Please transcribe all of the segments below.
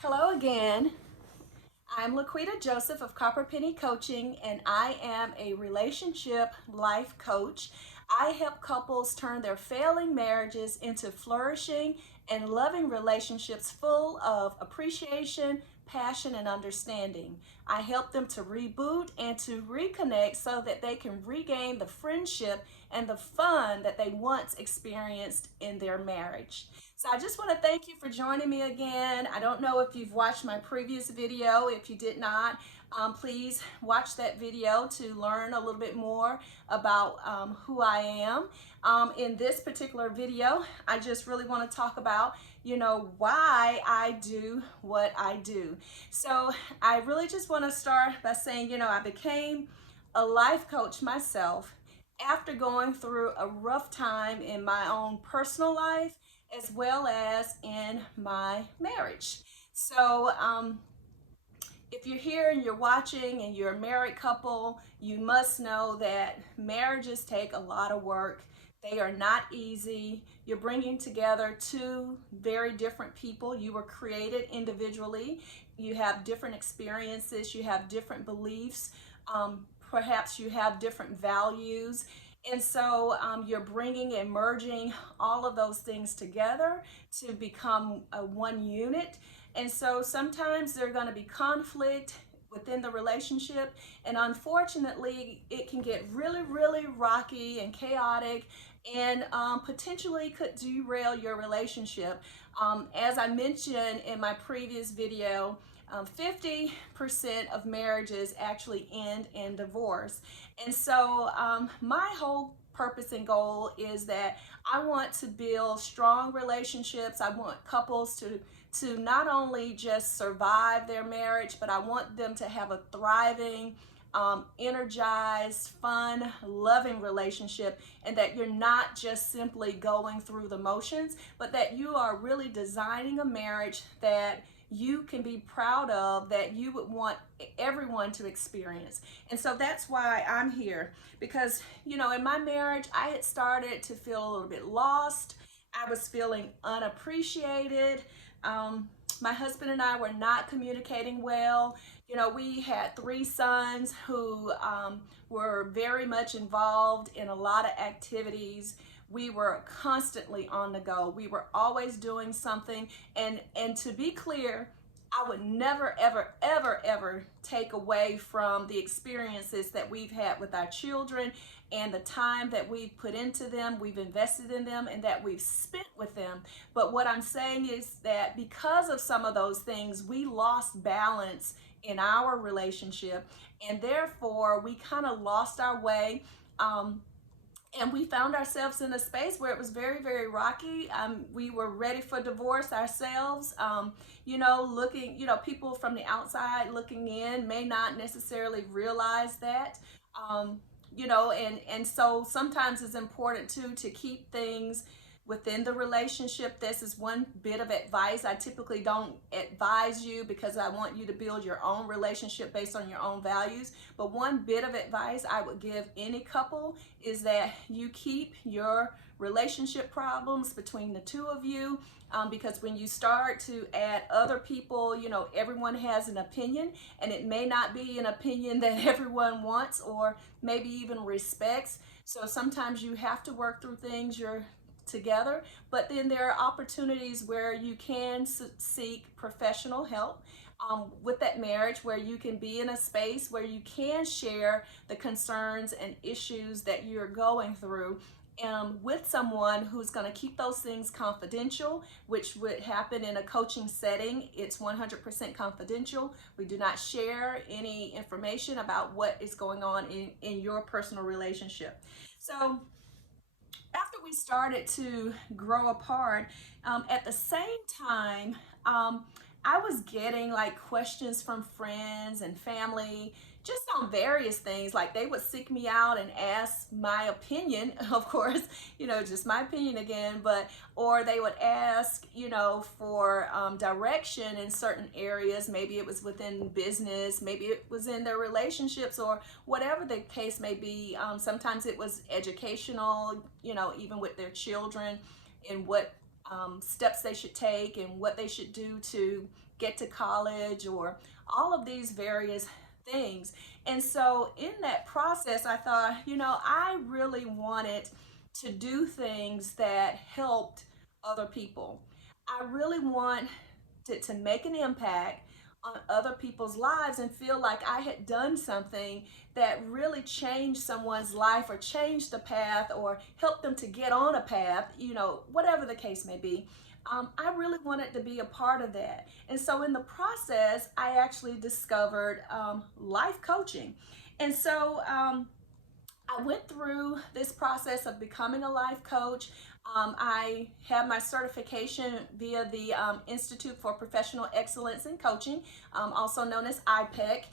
Hello again. I'm Laquita Joseph of Copper Penny Coaching, and I am a relationship life coach. I help couples turn their failing marriages into flourishing and loving relationships full of appreciation, passion, and understanding. I help them to reboot and to reconnect so that they can regain the friendship and the fun that they once experienced in their marriage. So I just want to thank you for joining me again. I don't know if you've watched my previous video. If you did not, please watch that video to learn a little bit more about who I am. In this particular video, I just really want to talk about, why I do what I do. So I really just want to start by saying, I became a life coach myself after going through a rough time in my own personal life as well as in my marriage. So, if you're here and you're watching and you're a married couple, you must know that marriages take a lot of work. They are not easy. You're bringing together two very different people. You were created individually. You have different experiences. You have different beliefs. Perhaps you have different values. And so you're bringing and merging all of those things together to become a one unit. And so sometimes there's going to be conflict within the relationship. And unfortunately, it can get really, really rocky and chaotic and potentially could derail your relationship. As I mentioned in my previous video, 50% of marriages actually end in divorce. And so my whole purpose and goal is that I want to build strong relationships. I want couples to not only just survive their marriage, but I want them to have a thriving, energized, fun, loving relationship, and that you're not just simply going through the motions, but that you are really designing a marriage that you can be proud of, that you would want everyone to experience. And so that's why I'm here, because in my marriage I had started to feel a little bit lost. I was feeling unappreciated. My husband and I were not communicating well. We had three sons who were very much involved in a lot of activities. We were constantly on the go. We were always doing something. And to be clear, I would never, ever, ever, ever take away from the experiences that we've had with our children and the time that we've put into them, we've invested in them, and that we've spent with them. But what I'm saying is that because of some of those things, we lost balance in our relationship, and therefore we kind of lost our way. And we found ourselves in a space where it was very, very rocky. We were ready for divorce ourselves. Looking, people from the outside looking in may not necessarily realize that. And so sometimes it's important too to keep things within the relationship. This is one bit of advice. I typically don't advise you because I want you to build your own relationship based on your own values. But one bit of advice I would give any couple is that you keep your relationship problems between the two of you, because when you start to add other people, everyone has an opinion, and it may not be an opinion that everyone wants or maybe even respects. So sometimes you have to work through things together, but then there are opportunities where you can seek professional help with that marriage, where you can be in a space where you can share the concerns and issues that you're going through with someone who's going to keep those things confidential, which would happen in a coaching setting. It's 100% confidential. We do not share any information about what is going on in your personal relationship. So after we started to grow apart, at the same time, I was getting like questions from friends and family just on various things. Like they would seek me out and ask my opinion, of course, just my opinion again, or they would ask, for direction in certain areas. Maybe it was within business, maybe it was in their relationships, or whatever the case may be. Sometimes it was educational, even with their children, and what steps they should take and what they should do to get to college, or all of these various things. And so in that process, I thought, I really wanted to do things that helped other people. I really wanted to make an impact on other people's lives and feel like I had done something that really changed someone's life, or changed the path, or helped them to get on a path, whatever the case may be. I really wanted to be a part of that. And so in the process, I actually discovered life coaching. And so I went through this process of becoming a life coach. I have my certification via the Institute for Professional Excellence in Coaching, also known as IPEC.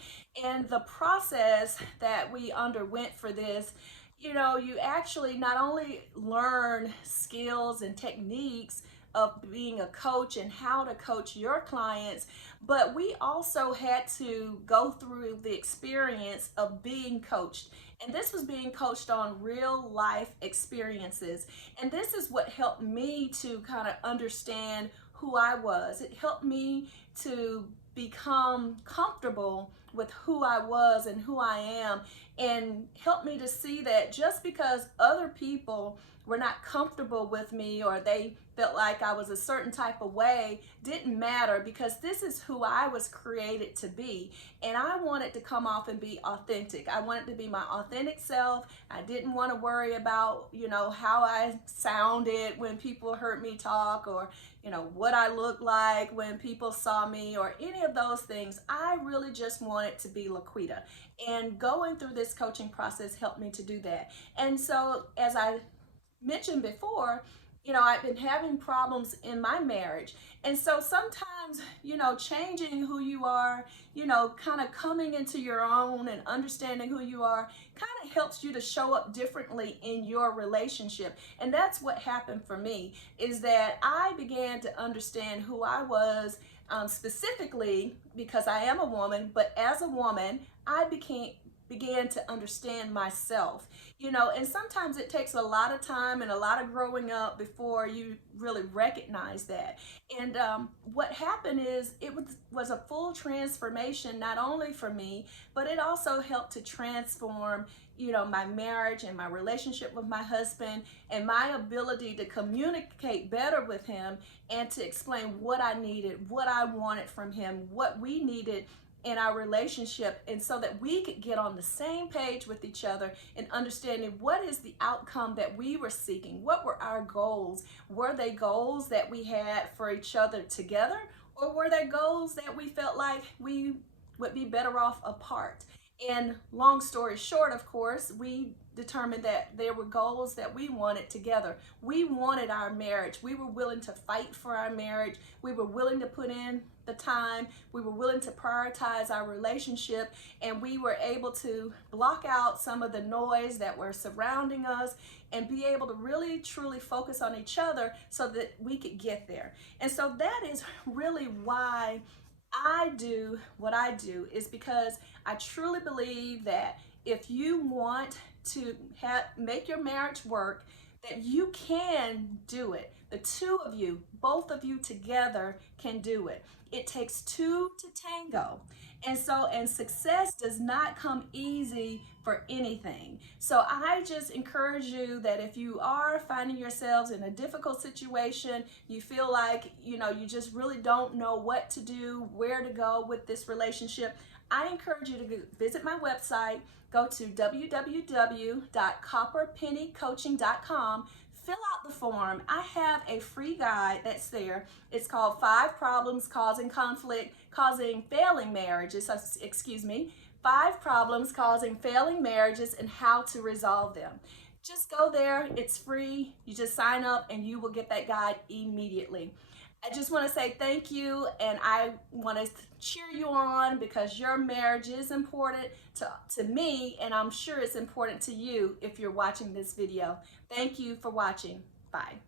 And the process that we underwent for this, you actually not only learn skills and techniques of being a coach and how to coach your clients, but we also had to go through the experience of being coached. And this was being coached on real life experiences. And this is what helped me to kind of understand who I was. It helped me to become comfortable with who I was and who I am, and helped me to see that just because other people were not comfortable with me, or they felt like I was a certain type of way, didn't matter, because this is who I was created to be. And I wanted to come off and be authentic. I wanted to be my authentic self. I didn't want to worry about, how I sounded when people heard me talk, or, what I looked like when people saw me, or any of those things. I really just wanted to be Laquita. And going through this coaching process helped me to do that. And so, as I mentioned before, I've been having problems in my marriage. And so sometimes, changing who you are, kind of coming into your own and understanding who you are, kind of helps you to show up differently in your relationship. And that's what happened for me, is that I began to understand who I was, specifically because I am a woman, but as a woman, I began to understand myself, and sometimes it takes a lot of time and a lot of growing up before you really recognize that. And what happened is it was a full transformation, not only for me, but it also helped to transform my marriage and my relationship with my husband, and my ability to communicate better with him, and to explain what I needed, what I wanted from him, what we needed in our relationship, and so that we could get on the same page with each other and understanding what is the outcome that we were seeking. What were our goals? Were they goals that we had for each other together, or were they goals that we felt like we would be better off apart? And long story short, of course, we determined that there were goals that we wanted together. We wanted our marriage. We were willing to fight for our marriage. We were willing to put in the time. We were willing to prioritize our relationship, and we were able to block out some of the noise that were surrounding us and be able to really truly focus on each other so that we could get there. And so that is really why I do what I do, is because I truly believe that if you want to make your marriage work, that you can do it. The two of you, both of you together, can do it. It takes two to tango. And success does not come easy for anything. So I just encourage you that if you are finding yourselves in a difficult situation, you feel like, you just really don't know what to do, where to go with this relationship, I encourage you to visit my website, go to www.copperpennycoaching.com, fill out the form. I have a free guide that's there. It's called 5 Problems Causing Failing Marriages, 5 Problems Causing Failing Marriages and How to Resolve Them. Just go there, it's free. You just sign up and you will get that guide immediately. I just want to say thank you, and I want to cheer you on, because your marriage is important to me, and I'm sure it's important to you if you're watching this video. Thank you for watching. Bye.